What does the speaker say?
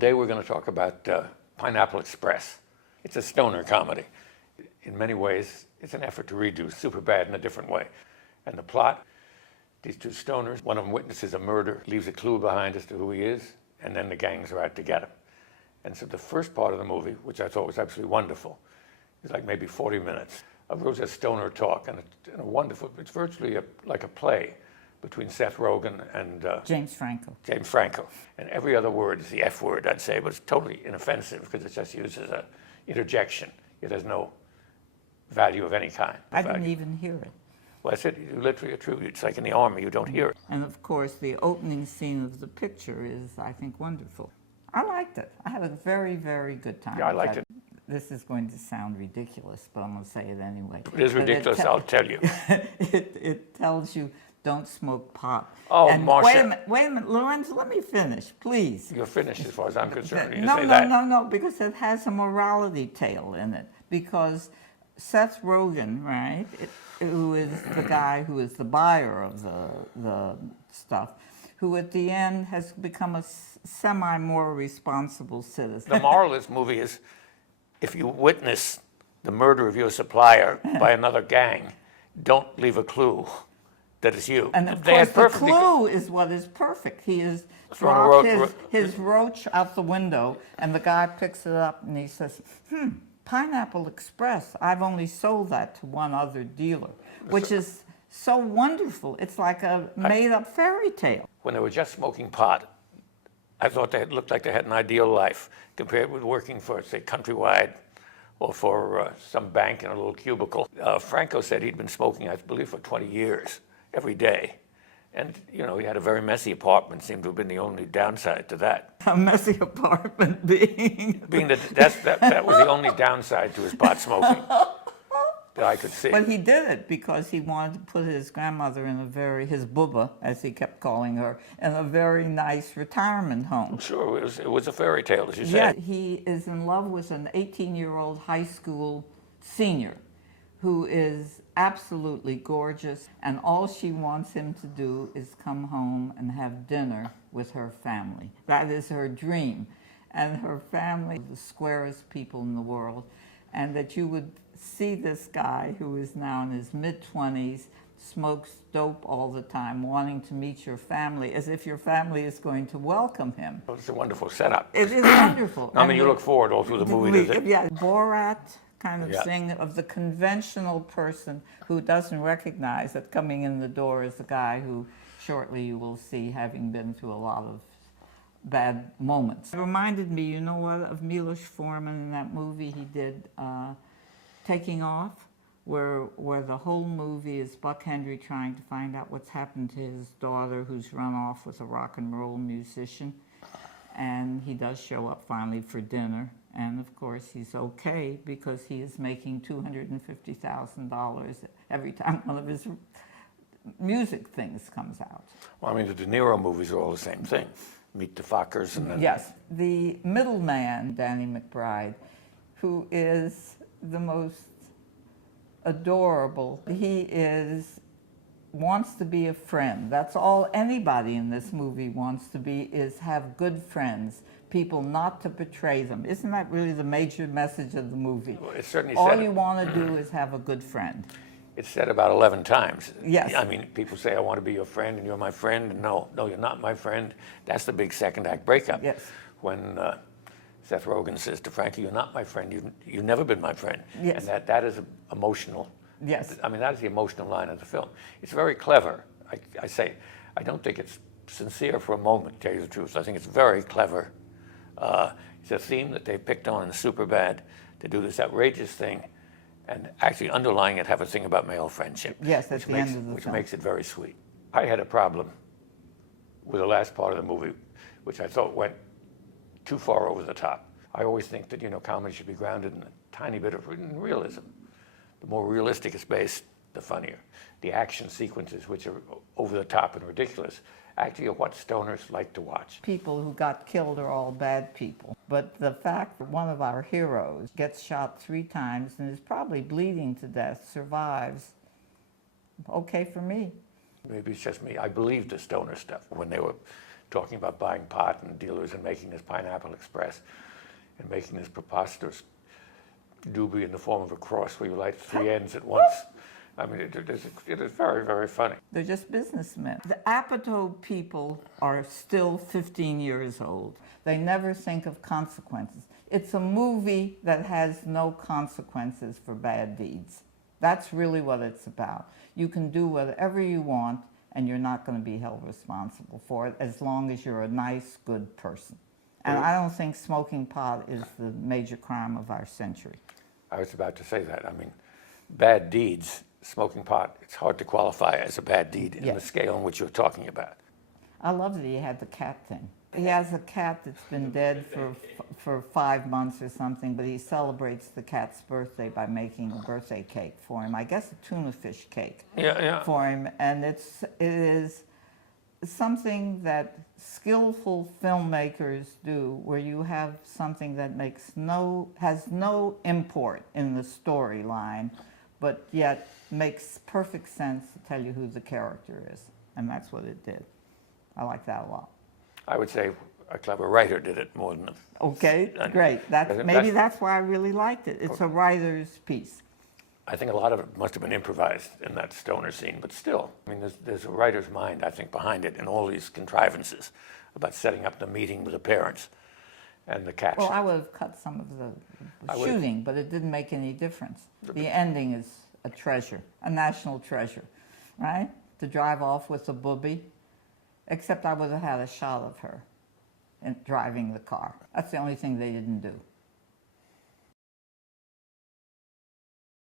Today we're going to talk about Pineapple Express. It's a stoner comedy. In many ways, it's an effort to redo Superbad in a different way. And the plot, these two stoners, one of them witnesses a murder, leaves a clue behind as to who he is, and then the gangs are out to get him. And so the first part of the movie, which I thought was absolutely wonderful, is like maybe 40 minutes of Rosa stoner talk, and a wonderful, it's virtually like a play between Seth Rogen and James Franco. James Franco. And every other word is the F word, I'd say, but it's totally inoffensive because it's just used as an interjection. It has no value of any kind. I didn't even hear it. Well, I said, you literally attribute, it's like in the army, you don't hear it. And of course, the opening scene of the picture is, I think, wonderful. I liked it. I had a very, very good time. Yeah, I liked it. This is going to sound ridiculous, but I'm going to say it anyway. It is ridiculous, I'll tell you. it tells you, don't smoke pot. Oh, and Marcia. Wait a minute, Lorenzo, let me finish, please. You're finished as far as I'm concerned. No, because it has a morality tale in it. Because Seth Rogen, right, who is the guy who is the buyer of the stuff, who at the end has become a semi-more responsible citizen. The moral of this movie is, if you witness the murder of your supplier by another gang, don't leave a clue that it's you. And of course, the clue is what is perfect. He has dropped his roach out the window, and the guy picks it up and he says, Pineapple Express, I've only sold that to one other dealer, which is so wonderful. It's like a made-up fairy tale. When they were just smoking pot, I thought they looked like they had an ideal life compared with working for, say, Countrywide or for some bank in a little cubicle. Franco said he'd been smoking, I believe, for 20 years, every day. And, you know, he had a very messy apartment, seemed to have been the only downside to that. A messy apartment being that was the only downside to his pot smoking that I could see. But he did it because he wanted to put his grandmother in his booba, as he kept calling her, in a very nice retirement home. Sure, it was a fairy tale, as you said. Yeah, he is in love with an 18-year-old high school senior who is absolutely gorgeous, and all she wants him to do is come home and have dinner with her family. That is her dream. And her family, the squarest people in the world, and that you would see this guy who is now in his mid-20s, smokes dope all the time, wanting to meet your family, as if your family is going to welcome him. It's a wonderful setup. It is wonderful. I mean, you look forward all through the movie, does it? Yeah, Borat kind of thing of the conventional person who doesn't recognize that coming in the door is a guy who shortly you will see having been through a lot of bad moments. It reminded me, you know what, of Milos Forman in that movie he did, Taking Off, where the whole movie is Buck Henry trying to find out what's happened to his daughter who's run off with a rock and roll musician. And he does show up finally for dinner. And of course, he's okay because he is making $250,000 every time one of his music things comes out. Well, I mean, the De Niro movies are all the same thing. Meet the Fockers and then... Yes. The middleman, Danny McBride, who is the most adorable. He wants to be a friend. That's all anybody in this movie wants to be, is have good friends, people not to betray them. Isn't that really the major message of the movie? Well, it's certainly all you want to do is have a good friend. It's said about 11 times. Yes. I mean, people say, I want to be your friend and you're my friend. And no, you're not my friend. That's the big second act breakup. Yes. When Seth Rogen says to Frankie, you're not my friend. You've never been my friend. Yes. And that is emotional. Yes. I mean, that is the emotional line of the film. It's very clever. I say, I don't think it's sincere for a moment, to tell you the truth. I think it's very clever. It's a theme that they picked on in Superbad to do this outrageous thing and actually underlying it have a thing about male friendship. Yes, that's the end of the film. Which makes it very sweet. I had a problem with the last part of the movie, which I thought went too far over the top. I always think that, you know, comedy should be grounded in a tiny bit of realism. The more realistic it's based, the funnier. The action sequences, which are over the top and ridiculous, actually are what stoners like to watch. People who got killed are all bad people. But the fact that one of our heroes gets shot 3 times and is probably bleeding to death, survives, okay for me. Maybe it's just me. I believed the stoner stuff when they were talking about buying pot and dealers and making this Pineapple Express and making this preposterous doobie in the form of a cross where you light three ends at once. I mean, it is very, very funny. They're just businessmen. The Apatow people are still 15 years old. They never think of consequences. It's a movie that has no consequences for bad deeds. That's really what it's about. You can do whatever you want, and you're not going to be held responsible for it as long as you're a nice, good person. And I don't think smoking pot is the major crime of our century. I was about to say that. I mean, bad deeds, smoking pot, it's hard to qualify as a bad deed in the scale in which you're talking about. I love that he had the cat thing. He has a cat that's been dead for 5 months or something, but he celebrates the cat's birthday by making a birthday cake for him. I guess a tuna fish cake for him. And it is something that skillful filmmakers do, where you have something that has no import in the storyline, but yet makes perfect sense to tell you who the character is. And that's what it did. I like that a lot. I would say a clever writer did it more than Okay, great. Maybe that's why I really liked it. It's a writer's piece. I think a lot of it must have been improvised in that stoner scene, but still, I mean, there's a writer's mind, I think, behind it, and all these contrivances about setting up the meeting with the parents and the cats. Well, I would have cut some of the shooting, but it didn't make any difference. The ending is a treasure, a national treasure, right? To drive off with a booby, except I would have had a shot of her driving the car. That's the only thing they didn't do.